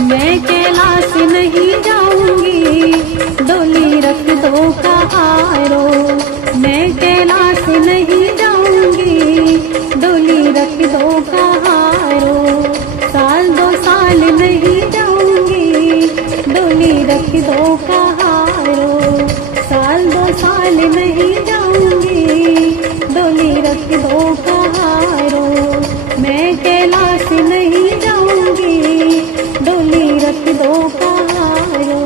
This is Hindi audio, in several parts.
मैं कैलाश नहीं जाऊंगी, डोली रख दो कहारो। मैं कैलाश नहीं जाऊंगी, डोली रख दो कहारो। साल दो साल नहीं जाऊंगी, डोली रख दो कहारो। साल दो साल नहीं जाऊंगी, डोली रख दो कहारो। मैं कैलाश नहीं जाऊंगी, डोली रख दो कहारो।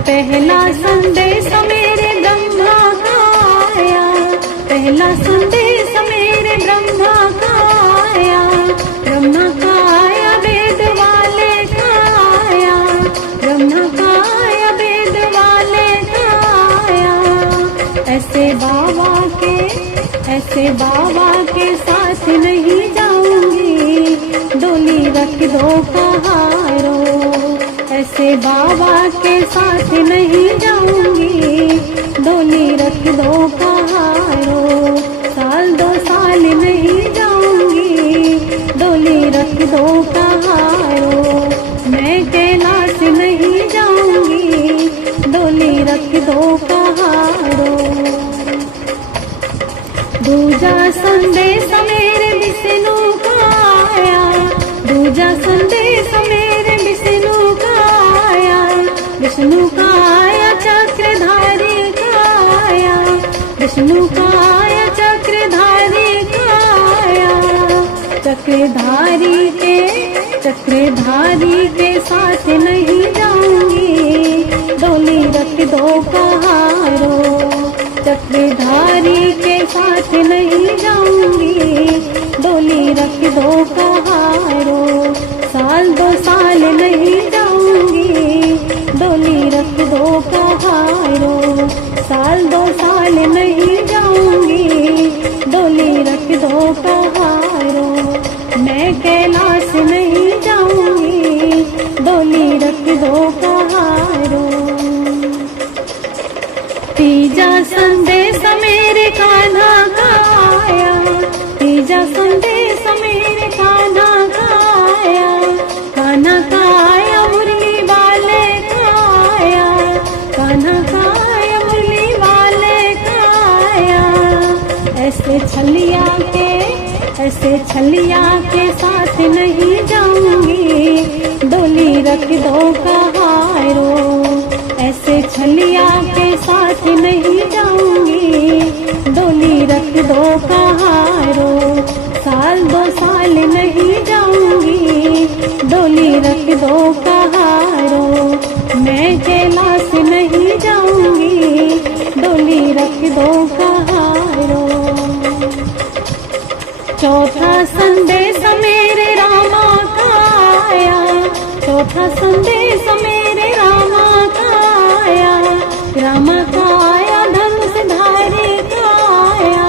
पहला संदेश मेरे ब्रह्मा का आया, पहला संदेश मेरे ब्रह्मा का आया। ब्रह्मा का आया वेद वाले का आया, ब्रह्मा का आया वेद वाले का आया। ऐसे बाबा के साथ नहीं जाऊंगी, डोली रख दो कहारो। ऐसे बाबा के साथ नहीं जाऊंगी, डोली रख दो कहारो। साल दो साल नहीं जाऊंगी, डोली रख दो कहारो। मैं कैलाश नहीं जाऊंगी, डोली रख दो कहारो। दूजा संदेश मेरे विष्णु का आया, दूजा संदेश मेरे विष्णु का आया। विष्णु का आया चक्रधारी का आया, विष्णु का आया चक्रधारी का आया। चक्रधारी के साथ नहीं जाऊंगी, डोली रख दो कहारो। चक्रधारी के साथ नहीं जाऊंगी, डोली रख दो कहारो। साल दो साल नहीं जाऊंगी, डोली रख दो कहारो। साल दो साल नहीं जाऊंगी, डोली रख दो कहारो। मैं कैलाश नहीं जाऊंगी, डोली रख दो कहारो। तीजा संदेश मेरे कान्हा का आया, तीजा संदेश मेरे कान्हा का आया। कान्हा का आया मुरली वाले का आया, कान्हा का आया मुरली वाले का आया। ऐसे छलिया के साथ नहीं जाऊंगी, डोली रख दो कहारो। ऐसे छलिया के साथ नहीं जाऊंगी, डोली रख दो कहारो। साल दो साल नहीं जाऊंगी, डोली रख दो कहारो। मैं कैलाश नहीं जाऊंगी, डोली रख दो कहारो। चौथा संदेश मेरे रामा का आया, चौथा संदेश मेरे रामा का आया। रामा का आया धनुषधारी का आया,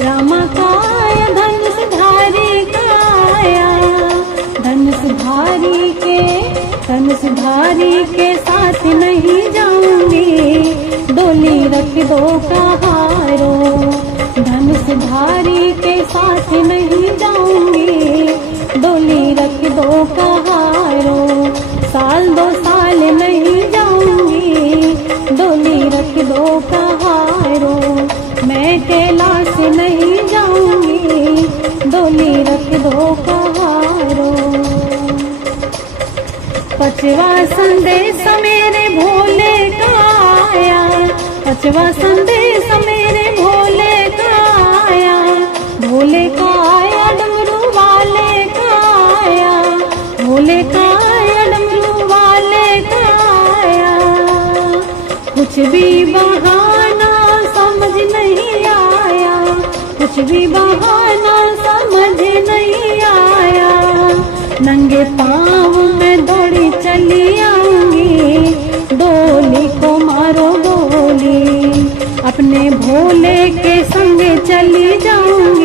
रामा का आया धनुषधारी का आया। धनुषधारी के साथ नहीं जाऊंगी, डोली रख दो कहारो। धनुषधारी के साथ नहीं जाऊंगी, डोली रख दो कहारो। साल दो साल नहीं जाऊंगी, डोली रख दो कहारो। मैं कैलाश नहीं जाऊंगी, डोली रख दो कहारो। पांचवा संदेश मेरे भोले का आया, पांचवा संदेश मेरे भोले का आया। भोले का आया डमरू वाले का आया, भोले का आया डमरू वाले का आया। कुछ भी बहाना समझ नहीं आया, कुछ भी बहाना समझ नहीं आया। नंगे पाँव में दौड़ी चली आऊंगी, डोली को मारो गोली। अपने भोले के संग चली जाऊंगी,